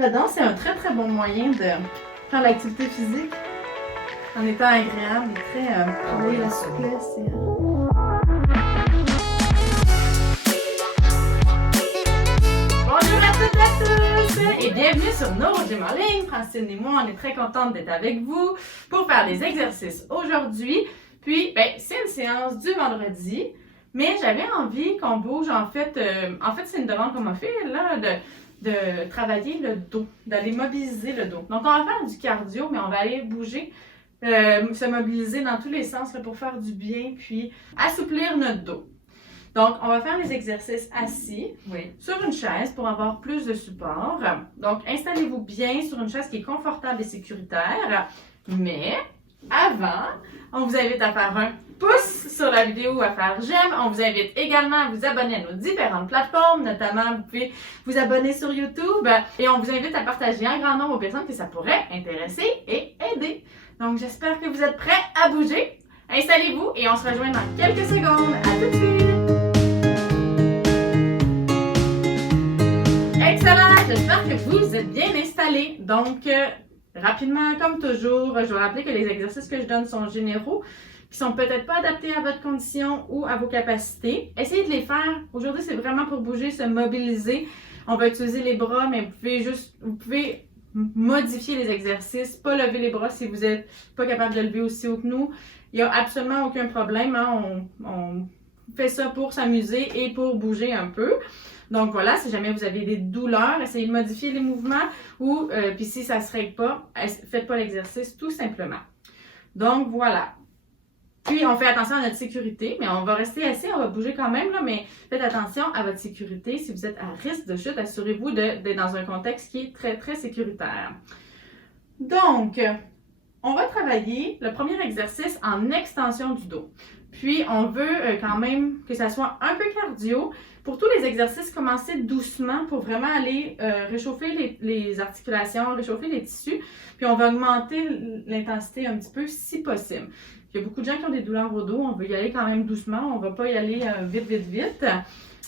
La danse, c'est un très très bon moyen de faire l'activité physique en étant agréable et très oui, la souplesse. Bonjour à toutes et à tous et bienvenue sur No Gym en ligne. Francine et moi, on est très contentes d'être avec vous pour faire des exercices aujourd'hui. Puis, c'est une séance du vendredi, mais j'avais envie qu'on bouge. En fait, c'est une demande qu'on m'a fait là, de travailler le dos, d'aller mobiliser le dos. Donc, on va faire du cardio, mais on va aller bouger, se mobiliser dans tous les sens là, pour faire du bien, puis assouplir notre dos. Donc, on va faire les exercices assis sur une chaise pour avoir plus de support. Donc, installez-vous bien sur une chaise qui est confortable et sécuritaire. Mais, avant, on vous invite à faire un pouce sur la vidéo ou à faire j'aime. On vous invite également à vous abonner à nos différentes plateformes, notamment vous pouvez vous abonner sur YouTube et on vous invite à partager un grand nombre aux personnes que ça pourrait intéresser et aider. Donc j'espère que vous êtes prêts à bouger. Installez-vous et on se rejoint dans quelques secondes. À tout de suite! Excellent! J'espère que vous êtes bien installés. Donc, rapidement, comme toujours, je vais rappeler que les exercices que je donne sont généraux, qui sont peut-être pas adaptés à votre condition ou à vos capacités. Essayez de les faire. Aujourd'hui, c'est vraiment pour bouger, se mobiliser. On va utiliser les bras, mais vous pouvez modifier les exercices, pas lever les bras si vous n'êtes pas capable de lever aussi haut que nous. Il n'y a absolument aucun problème. Hein? On fait ça pour s'amuser et pour bouger un peu. Donc voilà, si jamais vous avez des douleurs, essayez de modifier les mouvements ou puis si ça ne se règle pas, faites pas l'exercice tout simplement. Donc voilà. Puis on fait attention à notre sécurité, mais on va rester assis, on va bouger quand même, là, mais faites attention à votre sécurité. Si vous êtes à risque de chute, assurez-vous d'être dans un contexte qui est très, très sécuritaire. Donc, on va travailler le premier exercice en extension du dos. Puis, on veut quand même que ça soit un peu cardio. Pour tous les exercices, commencez doucement pour vraiment aller réchauffer les articulations, réchauffer les tissus. Puis, on va augmenter l'intensité un petit peu si possible. Il y a beaucoup de gens qui ont des douleurs au dos. On veut y aller quand même doucement. On ne va pas y aller vite.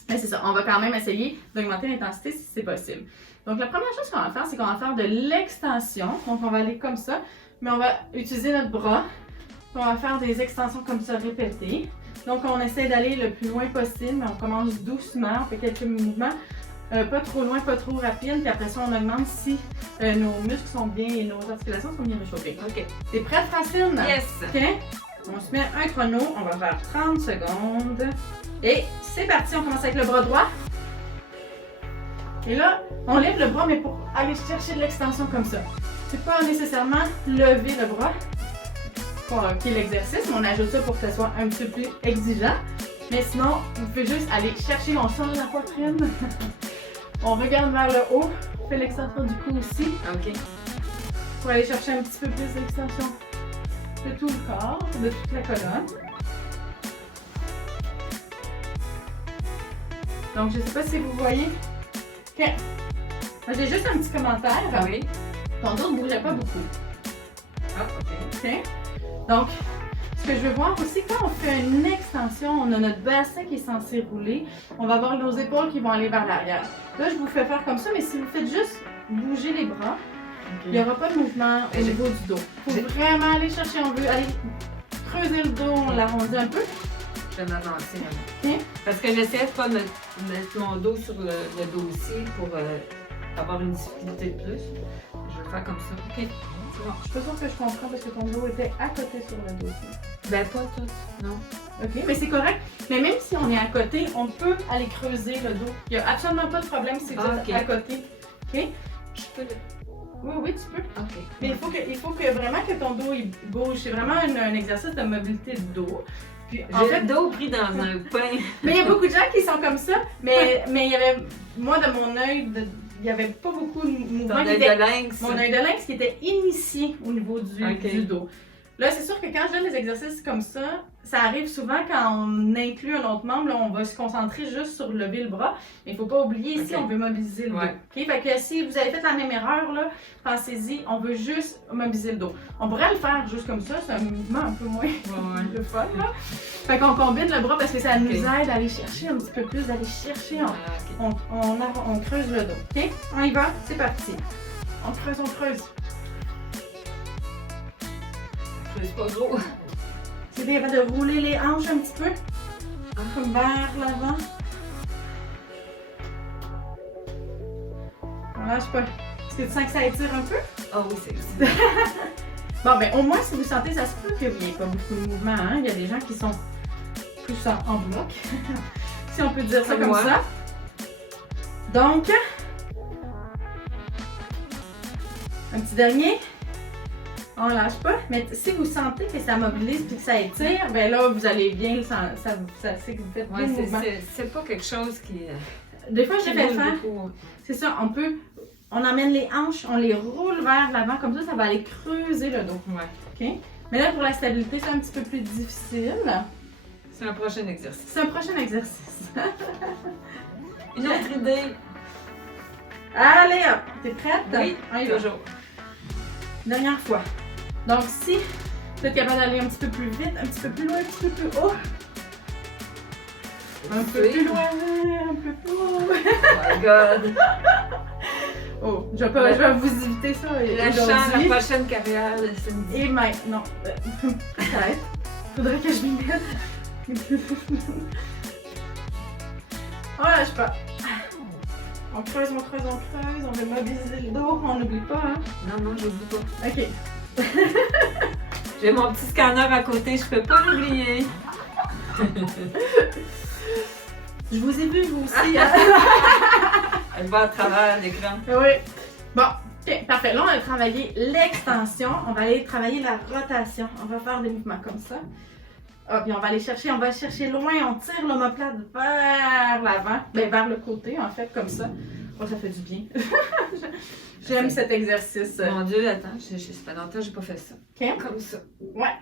Mais c'est ça. On va quand même essayer d'augmenter l'intensité si c'est possible. Donc, la première chose qu'on va faire, c'est qu'on va faire de l'extension. Donc, on va aller comme ça. Mais on va utiliser notre bras. On va faire des extensions comme ça répétées. Donc, on essaie d'aller le plus loin possible, mais on commence doucement. On fait quelques mouvements. Pas trop loin, pas trop rapide. Puis après ça, on augmente si nos muscles sont bien et nos articulations sont bien réchauffées. OK. T'es prête, Francine? Yes! OK. On se met un chrono. On va faire 30 secondes. Et c'est parti. On commence avec le bras droit. Et là, on lève le bras, mais pour aller chercher de l'extension comme ça. C'est pas nécessairement lever le bras pour qu'il y ait l'exercice, mais on ajoute ça pour que ça soit un petit peu plus exigeant. Mais sinon, vous pouvez juste aller chercher, on change la poitrine. On regarde vers le haut, on fait l'extension du cou aussi. OK. Pour aller chercher un petit peu plus d'extension de tout le corps, de toute la colonne. Donc, je ne sais pas si vous voyez. OK. J'ai juste un petit commentaire. Oui. Ton dos ne bougeait pas beaucoup. Ah, OK. OK. Donc, ce que je veux voir aussi, quand on fait une extension, on a notre bassin qui est censé rouler. On va avoir nos épaules qui vont aller vers l'arrière. Là, je vous fais faire comme ça, mais si vous faites juste bouger les bras, il n'y aura pas de mouvement au niveau du dos. Il faut vraiment aller chercher, on veut aller creuser le dos, on l'arrondit un peu. Je vais m'avancer. OK. Parce que j'essaie de pas mettre mon dos sur le dossier pour avoir une difficulté de plus. Je vais faire comme ça. OK. C'est bon. Je suis pas sûre que je comprends parce que ton dos était à côté sur le dossier. Ben, pas tout. Non. OK, mais c'est correct. Mais même si on est à côté, on peut aller creuser le dos. Il n'y a absolument pas de problème si vous êtes à côté. OK? Je peux le... Oui, tu peux. OK. Mais il faut que vraiment que ton dos il bouge. C'est vraiment un exercice de mobilité de dos. Puis, en J'ai fait, le dos pris dans un pain. mais il y a beaucoup de gens qui sont comme ça. Mais il y avait, moi, de mon œil, il n'y avait pas beaucoup de mouvements. Ton œil de lynx. Mon œil de lynx qui était initié au niveau du dos. Là, c'est sûr que quand je donne des exercices comme ça arrive souvent quand on inclut un autre membre, là, on va se concentrer juste sur lever le bras. Mais il ne faut pas oublier, ici, on veut mobiliser le dos. Okay? Fait que si vous avez fait la même erreur, là, pensez-y, on veut juste mobiliser le dos. On pourrait le faire juste comme ça, c'est un mouvement un peu moins le fun. Là. Fait qu'on combine le bras parce que ça nous aide à aller chercher un petit peu plus, d'aller chercher, on creuse le dos. OK? On y va, c'est parti. On creuse, on creuse. C'est pas gros. C'est bien de rouler les hanches un petit peu. Comme vers l'avant. On lâche pas. Est-ce que tu sens que ça étire un peu? Ah oui, c'est Bon, ben au moins, si vous sentez, ça se peut qu'il n'y ait pas beaucoup de mouvement. Hein? Il y a des gens qui sont plus en bloc. Si on peut dire ça comme ça. Donc, un petit dernier. On lâche pas, mais si vous sentez que ça mobilise et que ça étire, ben là, vous allez bien, ça c'est que vous faites bien le mouvement. C'est pas quelque chose qui... Des fois, je vais faire, c'est ça, on emmène les hanches, on les roule vers l'avant, comme ça va aller creuser le dos. Ouais. OK? Mais là, pour la stabilité, c'est un petit peu plus difficile. C'est un prochain exercice. C'est un prochain exercice. Une autre idée. Allez hop, t'es prête? Oui, toujours. Dernière fois. Donc, si vous êtes capable d'aller un petit peu plus vite, un petit peu plus loin, un petit peu plus haut. Un peu plus loin, un peu plus haut. Oh my god! Oh, je vais vous éviter ça. La prochaine carrière de Cindy. Et maintenant, peut-être. Faudrait que je m'y mette. Oh, lâche pas. On creuse, on creuse, on creuse. On veut mobiliser le dos, on n'oublie pas, hein? Non, j'oublie pas. OK. J'ai mon petit scanner à côté, je peux pas l'oublier. Je vous ai vu, vous aussi. Hein? Elle va à travers l'écran. Oui. Bon, ok, parfait. Là, on a travaillé l'extension. On va aller travailler la rotation. On va faire des mouvements comme ça. Ah, puis on va aller chercher, loin. On tire l'omoplate vers l'avant. Ben, vers le côté, en fait, comme ça. Oh, ça fait du bien. J'aime cet exercice. Mon Dieu, attends, ça fait longtemps que j'ai pas fait ça. OK. Comme ça. Ouais.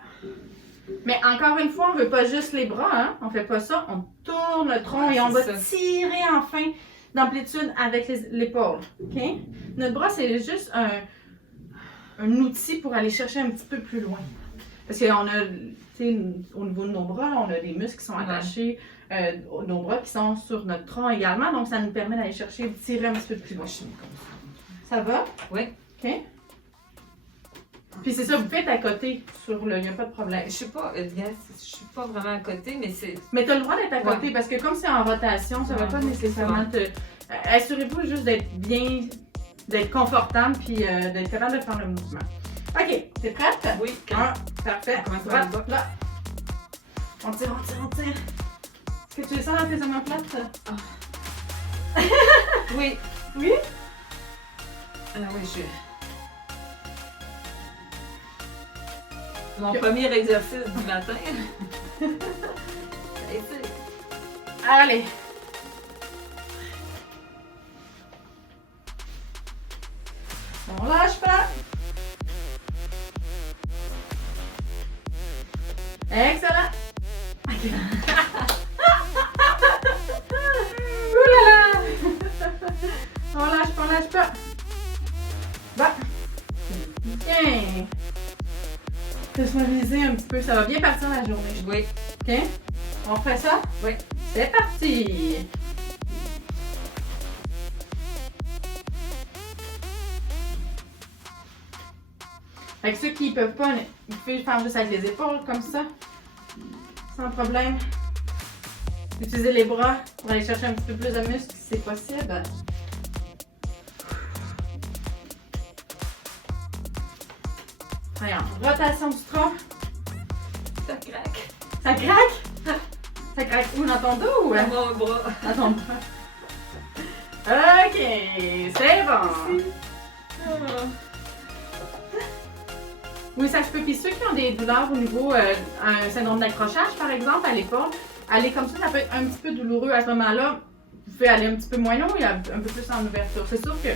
Mais encore une fois, on veut pas juste les bras, hein? On fait pas ça. On tourne le tronc et on va tirer enfin d'amplitude avec l'épaule. OK? Notre bras, c'est juste un outil pour aller chercher un petit peu plus loin. Parce qu'on a, tu sais, au niveau de nos bras, là, on a des muscles qui sont attachés, nos bras qui sont sur notre tronc également. Donc, ça nous permet d'aller chercher, de tirer un petit peu plus loin. Ça va? Oui. OK? Puis c'est ça, vous faites à côté sur le. Il n'y a pas de problème. Je suis pas vraiment à côté, mais c'est. Mais tu as le droit d'être à côté parce que comme c'est en rotation, ça ne va pas nécessairement te. Assurez-vous juste d'être bien, d'être confortable puis d'être capable de faire le mouvement. OK, t'es prête? Oui. Parfait. On commence par le bas. Là. On tire. Est-ce que tu le sens dans tes omoplates? Oui. Oui? Oui, Mon premier exercice du matin. Allez. On lâche pas. Excellent. Ouh là là. On lâche pas. Va. Bien. Se mobiliser un petit peu, ça va bien partir la journée. Oui. OK? On fait ça? Oui. C'est parti! Fait que ceux qui ne peuvent pas, vous pouvez faire juste avec les épaules, comme ça. Sans problème. Utilisez les bras pour aller chercher un petit peu plus de muscles si c'est possible. Voyons, rotation du tronc. Ça craque. Ça craque? Ça craque où? Dans ton dos ou? Dans mon bras. Dans ton bras. OK, c'est bon. Oui, ça se peut. Puis ceux qui ont des douleurs au niveau un syndrome d'accrochage, par exemple, à l'épaule, aller comme ça peut être un petit peu douloureux. À ce moment-là, vous pouvez aller un petit peu moins long et un peu plus en ouverture. C'est sûr que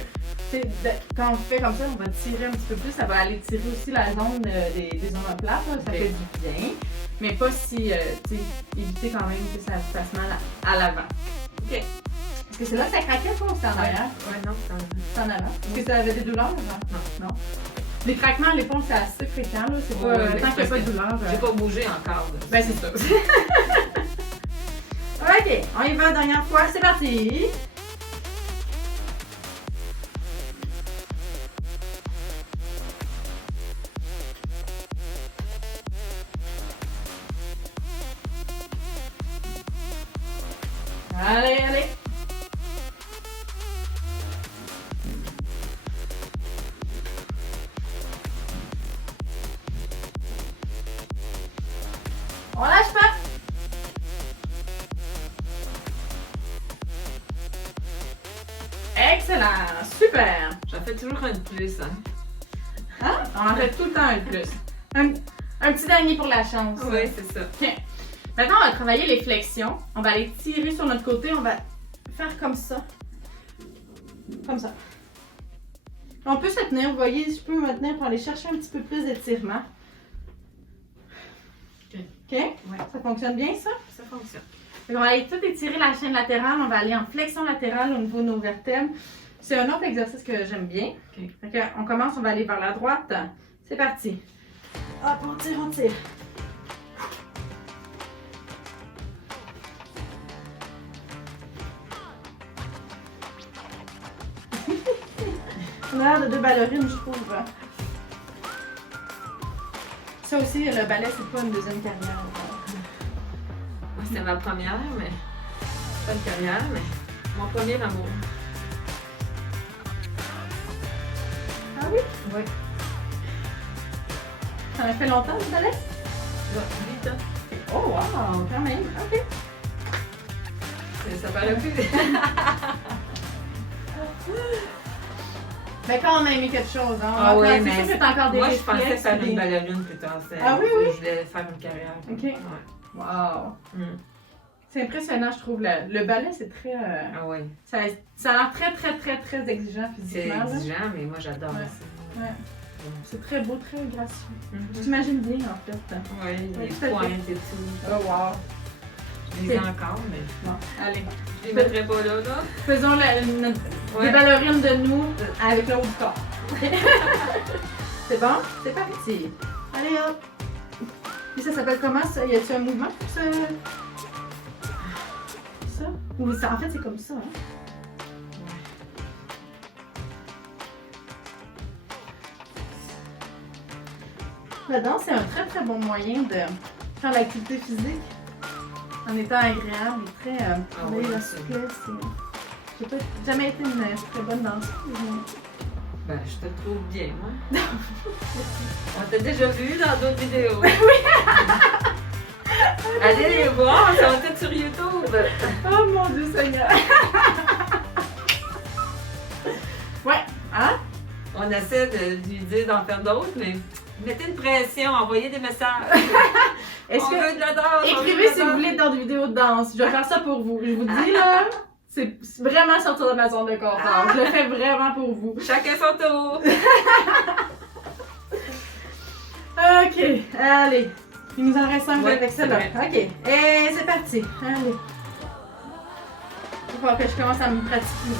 Quand on fait comme ça, on va tirer un petit peu plus. Ça va aller tirer aussi la zone des omoplates. Ça fait du bien. Mais pas si, éviter quand même que ça fasse mal à l'avant. OK. Est-ce que c'est là que ça craquait, toi, ou c'est en arrière? Ouais, non, c'est en avant. C'est en avant. Est-ce que ça avait des douleurs avant? Non. Les craquements à l'épaule, c'est assez fréquent, là. C'est pas, tant qu'il n'y a pas de douleur. J'ai pas bougé encore. Ben, c'est ça. OK, on y va, dernière fois. C'est parti! Allez! On lâche pas! Excellent! Super! J'en fais toujours un de plus, hein. Hein? On en fait tout le temps un de plus. Un petit dernier pour la chance. Oui, c'est ça. OK. Maintenant, on va travailler les flexions. On va les tirer sur notre côté. On va faire comme ça. Comme ça. On peut se tenir. Vous voyez, je peux me tenir pour aller chercher un petit peu plus d'étirement. OK. OK? Ouais. Ça fonctionne bien, ça? Ça fonctionne. Donc, on va aller tout étirer la chaîne latérale. On va aller en flexion latérale au niveau de nos vertèbres. C'est un autre exercice que j'aime bien. OK. Donc, on commence, on va aller vers la droite. C'est parti. Hop, on tire. On a l'air de deux ballerines, je trouve. Ça aussi, le ballet, c'est pas une deuxième carrière. Moi, c'était ma première, mais pas une carrière, mais mon premier amour. Ah oui? Oui. Ça a fait longtemps, le ballet? 8 ans. Oh, wow, quand même. OK. Ça paraît plus. Mais quand on a aimé quelque chose, hein. Ah oui, c'est mais sûr que t'as encore des moi, je pensais réflexes, faire des- une ballerine plus tard. Ah oui, oui? Je voulais faire une carrière. OK. Ouais. Wow. Mm. C'est impressionnant, je trouve. Le ballet, c'est très... Ah oui. ça a l'air très, très, très, très exigeant C'est physiquement. là. exigeant, mais moi, j'adore Ouais. ça. Ouais. C'est très beau, très gracieux. Je Mhm. t'imagine bien, en fait. Oui, Ouais, les tout à fait. pointes et tout. Oh, wow. Je les ai encore, mais Bon, allez. je les mettrai pas là, là. Faisons des Ouais. ballerines de nous avec le haut du corps. C'est bon? C'est parti. Allez, hop. Et ça s'appelle comment, ça? Y a-t-il un mouvement pour ça? Ça? Ou ça, en fait, c'est comme ça, hein? La danse, c'est un très très bon moyen de faire l'activité physique en étant agréable et très. oui, la c'est- souplesse. J'ai pas jamais été une très bonne danseuse. Ben, je te trouve bien, moi. On t'a déjà vu dans d'autres vidéos. Allez les voir, ça va être sur YouTube. Oh mon Dieu Seigneur! Ouais, hein? On essaie de lui dire d'en faire d'autres, mais mettez une pression, envoyez des messages. Est-ce On que. veut de la danse. on veut de Écrivez la si vous danse. voulez d'autres vidéos de danse. Je vais faire ça pour vous. Je vous dis là, c'est vraiment sortir de ma zone de confort. Je le fais vraiment pour vous. Chacun son tour. Ok, allez. Il nous en reste un Ouais, avec ça c'est là. vrai. Ok, et c'est parti. Allez. Il faut que je commence à me pratiquer.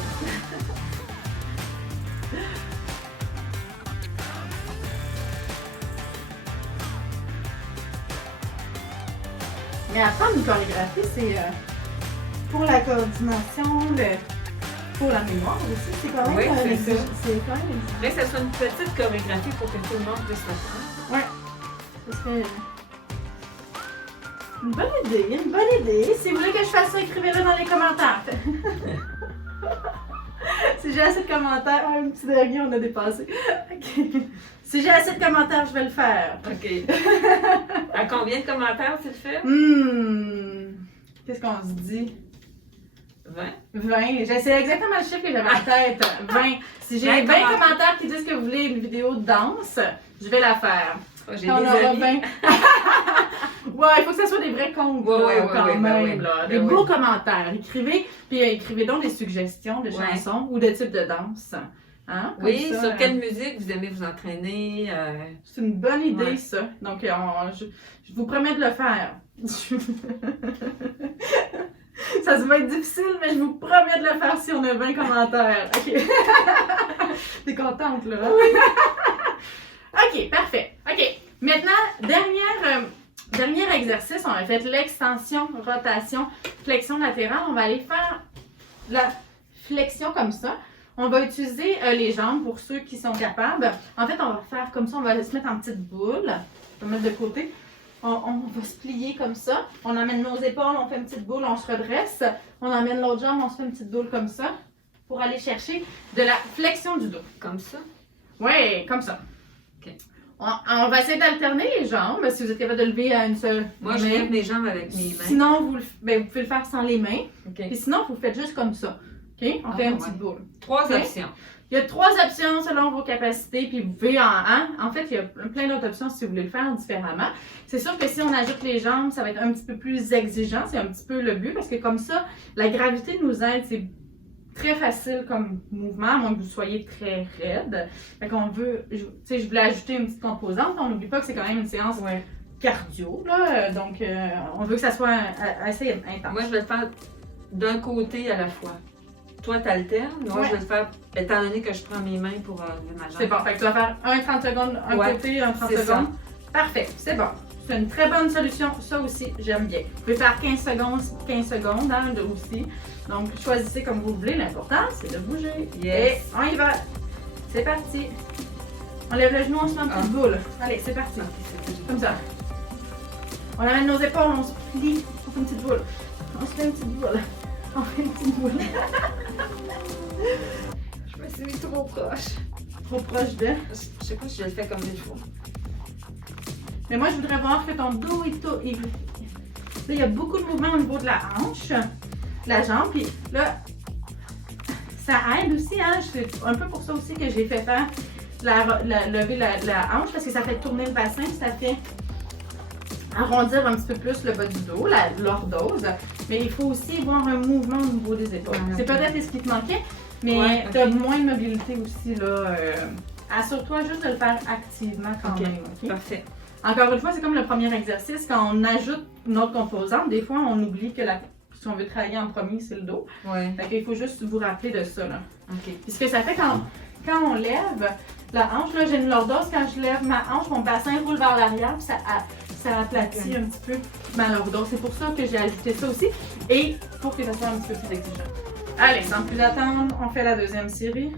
Mais apprendre une chorégraphie, c'est pour la coordination, pour la mémoire aussi. C'est quand même Oui, c'est exige- ça. c'est quand même Il faudrait que ce soit une petite chorégraphie pour que tout le monde puisse la faire. ouais. Ce serait une bonne idée, une bonne idée. Si vous voulez que je fasse ça, écrivez-le dans les commentaires. Si j'ai assez de commentaires, un petit dernier, on a dépassé. Ok. Si j'ai assez de commentaires, je vais le faire. OK. À combien de commentaires tu le fais? Qu'est-ce qu'on se dit? 20. 20. C'est exactement le chiffre que j'avais en tête. 20. Si j'ai 20 20 commentaires qui disent que vous voulez une vidéo de danse, je vais la faire. Oh, j'ai On des aura amis. 20. Ouais, il faut que ce soit des vrais comptes, Ouais, là, ouais, ouais, quand ouais, même. ben oui, là. ben Des oui. beaux commentaires. Écrivez, puis écrivez donc des suggestions de Ouais. chansons ou de types de danse Hein? Comme Oui, ça, sur quelle musique vous aimez vous entraîner? C'est une bonne idée, Ouais. ça. Donc, je vous promets de le faire. Ça va être difficile, mais je vous promets de le faire si on a 20 commentaires. OK. T'es contente, là? OK, parfait. OK. Maintenant, dernier exercice. On a fait l'extension, rotation, flexion latérale. On va aller faire la flexion comme ça. On va utiliser les jambes pour ceux qui sont capables. En fait, on va faire comme ça. On va se mettre en petite boule. On va mettre de côté. On va se plier comme ça. On amène nos épaules, on fait une petite boule, on se redresse. On amène l'autre jambe, on se fait une petite boule comme ça pour aller chercher de la flexion du dos. Comme ça? Oui, comme ça. OK. On va essayer d'alterner les jambes si vous êtes capable de lever à une seule Moi, je main. lève mes jambes avec mes mains. Sinon, vous pouvez le faire sans les mains. OK. Et sinon, vous le faites juste comme ça. OK? On fait une petite boule. 3 OK. options. Il y a 3 options selon vos capacités, puis vous pouvez en fait, il y a plein d'autres options si vous voulez le faire différemment. C'est sûr que si on ajoute les jambes, ça va être un petit peu plus exigeant, c'est un petit peu le but, parce que comme ça, la gravité nous aide, c'est très facile comme mouvement, à moins que vous soyez très raide. Fait qu'on veut, tu sais, je voulais ajouter une petite composante, on n'oublie pas que c'est quand même une séance cardio, là, donc on veut que ça soit assez intense. Moi, je vais le faire d'un côté à la fois. Toi, t'alternes. Moi, Ouais. je vais le faire, étant donné que je prends mes mains pour lever ma jambe. C'est bon. Fait que tu vas faire un 30 secondes, un Ouais, côté, un 30 c'est secondes. Parfait, c'est bon. C'est une très bonne solution. Ça aussi, j'aime bien. Vous pouvez faire 15 secondes hein, aussi. Donc, choisissez comme vous voulez. L'important, c'est de bouger. Yes. Et on y va. C'est parti. On lève le genou, on se met en petite boule. Allez, c'est parti. Ok, c'est que j'ai- Comme ça. On amène nos épaules, on se plie. On fait une petite boule. On se fait une petite boule. On fait une petite boule. Je me suis mis trop proche. Trop proche de. Je sais pas si je le fais comme il faut. Mais moi, je voudrais voir que ton dos est tout. Là, il y a beaucoup de mouvements au niveau de la hanche, de la jambe. Puis là, ça aide aussi. Hein? C'est un peu pour ça aussi que j'ai fait faire lever la hanche, parce que ça fait tourner le bassin, ça fait arrondir un petit peu plus le bas du dos, la lordose. Mais il faut aussi voir un mouvement au niveau des épaules. Ah, C'est ok. peut-être ce qui te manquait, mais Ouais, tu as ok. moins de mobilité aussi. Là. Assure-toi juste de le faire activement quand Ok. même. Ok? Parfait. Encore une fois, c'est comme le premier exercice. Quand on ajoute une autre composante, des fois, on oublie que si on veut travailler en premier, c'est le dos. Ouais. Fait qu'il faut juste vous rappeler de ça. Là. OK. Puis ce que ça fait quand on lève la hanche, là, j'ai une lordose, quand je lève ma hanche, mon bassin roule vers l'arrière, puis ça aplatit Ok. un petit peu ma lordose. C'est pour ça que j'ai ajouté ça aussi. Et pour que ça soit un petit peu plus exigeant. Allez, sans plus attendre, on fait la deuxième série.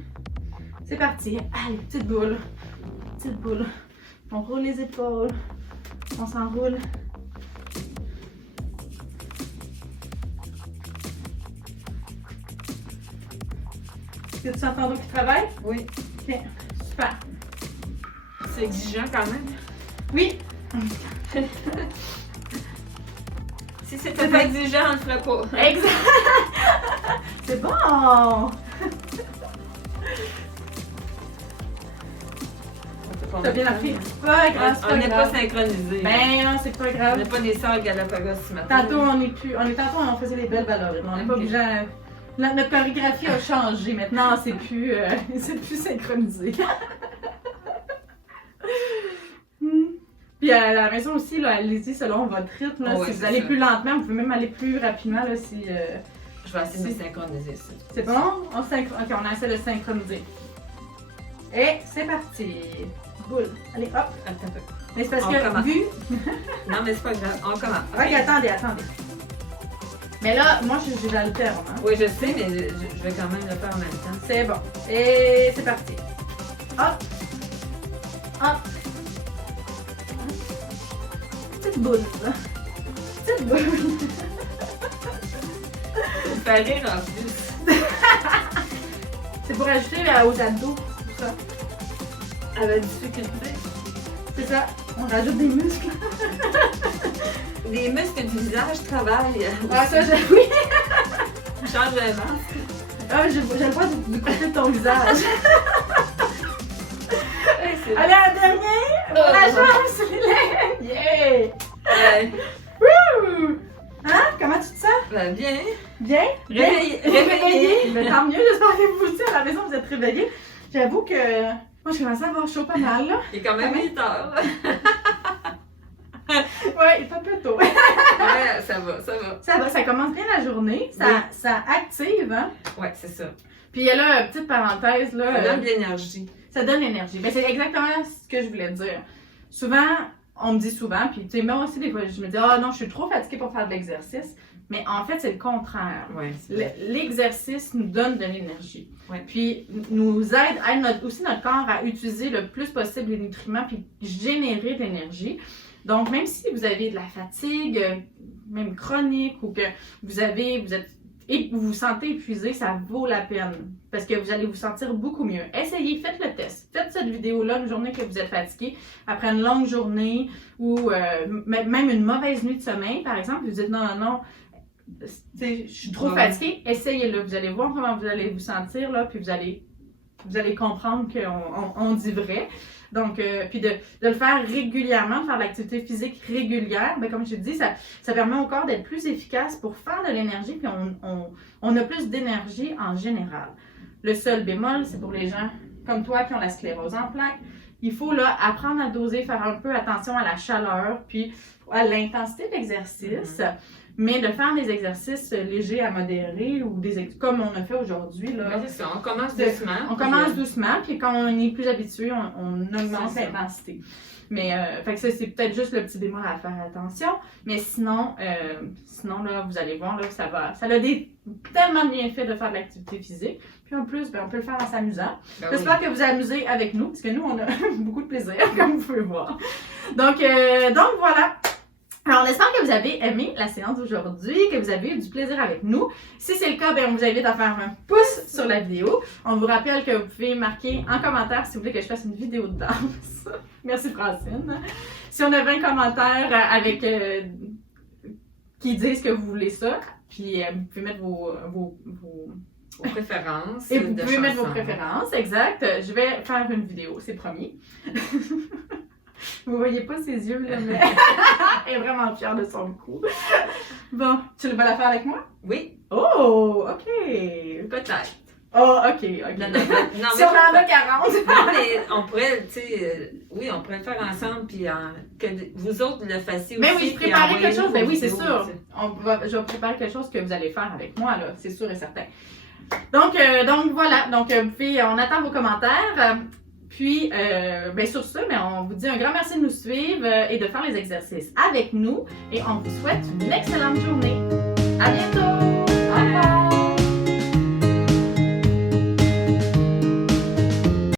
C'est parti. Allez, petite boule. Petite boule. On roule les épaules. On s'enroule. Est-ce que tu sens ton dos qui travaille? Oui. Ok, super. C'est exigeant quand même. Oui, Si c'était pas exigeant, on le ferait pas. exact. C'est bon. T'as bien appris. Pas grave, c'est On pas n'est pas grave. synchronisés. Ben non, c'est pas On grave. n'est pas des sœurs Galapagos ce matin. Tantôt, tantôt, on faisait les belles ballerines. On n'est pas Ok. obligé. Notre chorégraphie a changé. Maintenant, c'est plus synchronisé. Puis à la maison aussi, là, allez-y selon votre rythme. Là, Ouais, si vous c'est allez ça. plus lentement, vous pouvez même aller plus rapidement là, si. Je vais essayer de me synchroniser ça. C'est bon? Ok, on essaie de synchroniser. Et c'est parti. Boule. Allez, hop. Attends un peu. Mais c'est parce On que commence. vu. Non, mais c'est pas grave. On commence. Ok, attendez. Mais là, moi, j'ai l'alterne. Hein? Oui, je sais, mais je vais quand même le faire en même temps. C'est bon. Et c'est parti. Hop. Hop. Petite boule. Petite boule. Ça me fait rire en plus. C'est pour ajouter aux abdos. C'est ça. À la difficulté. C'est ça. On rajoute des muscles. Les muscles du visage travaillent. Ah, ça, oui. Change de masque. Ah, je le vois du côté de ton visage. Hey, c'est- Allez, un dernier. La jambe sur les lèvres. Yeah. Ouais. Wouh. Hein? Comment tu te sens? Ben, bien. Bien? Réveillé. Réveillé. Ben, tant mieux, j'espère que vous aussi à la maison, vous êtes réveillés. J'avoue que moi, je commence à avoir chaud pas mal, là. Il est quand même 8 heures. Ouais, il est un peu tôt. Ouais, ça va. Ça va, ça commence bien la journée. Ça active, hein. Ouais, c'est ça. Puis là, petite parenthèse, là. Ça donne de l'énergie. Ça donne l'énergie. Ben, c'est exactement ce que je voulais dire. Souvent, on me dit souvent, puis tu sais, moi aussi, des fois, je me dis, ah non, je suis trop fatiguée pour faire de l'exercice. Mais en fait, c'est le contraire. Ouais. L'exercice nous donne de l'énergie. Ouais. Puis nous aide aussi notre corps à utiliser le plus possible les nutriments puis générer de l'énergie. Donc, même si vous avez de la fatigue, même chronique, ou que vous vous sentez épuisé, ça vaut la peine. Parce que vous allez vous sentir beaucoup mieux. Essayez, faites le test. Faites cette vidéo-là une journée que vous êtes fatigué, après une longue journée, ou même une mauvaise nuit de sommeil, par exemple. Vous dites non, je suis trop fatiguée. Essayez-le. Vous allez voir comment vous allez vous sentir, là, puis vous allez comprendre qu'on dit vrai. Donc, puis de le faire régulièrement, de faire de l'activité physique régulière, bien, comme je te dis, ça permet au corps d'être plus efficace pour faire de l'énergie, puis on a plus d'énergie en général. Le seul bémol, c'est pour les gens comme toi qui ont la sclérose en plaques. Il faut là apprendre à doser, faire un peu attention à la chaleur, puis à l'intensité de l'exercice. Mais de faire des exercices légers à modérés ou comme on a fait aujourd'hui. Là, c'est ça, on commence doucement. On commence doucement, puis quand on est plus habitué, on augmente l'intensité. Mais fait que ça, c'est peut-être juste le petit bémol à faire attention. Mais sinon là, vous allez voir, là, ça a tellement de bienfaits de faire de l'activité physique. Puis en plus, on peut le faire en s'amusant. J'espère que vous amusez avec nous, parce que nous, on a beaucoup de plaisir, comme vous pouvez voir. Donc voilà. Alors, on espère que vous avez aimé la séance d'aujourd'hui, que vous avez eu du plaisir avec nous. Si c'est le cas, on vous invite à faire un pouce sur la vidéo. On vous rappelle que vous pouvez marquer en commentaire si vous voulez que je fasse une vidéo de danse. Merci Francine. Si on a 20 commentaires qui disent que vous voulez ça, puis vous pouvez mettre vos préférences. Et vous pouvez mettre vos préférences, exact. Je vais faire une vidéo, c'est promis. Vous voyez pas ses yeux, là, mais elle est vraiment fière de son coup. Bon, tu vas la faire avec moi? Oui. Oh, OK. Peut-être. Oh, OK. Non, si on en a 40. Non, mais on pourrait, tu sais, oui, on pourrait le faire ensemble, puis que vous autres le fassiez aussi. Mais oui, je préparais quelque chose, oui, c'est sûr. Je vais préparer quelque chose que vous allez faire avec moi, là, c'est sûr et certain. Donc voilà, on attend vos commentaires. Puis, sur ce, on vous dit un grand merci de nous suivre et de faire les exercices avec nous. Et on vous souhaite une excellente journée. À bientôt!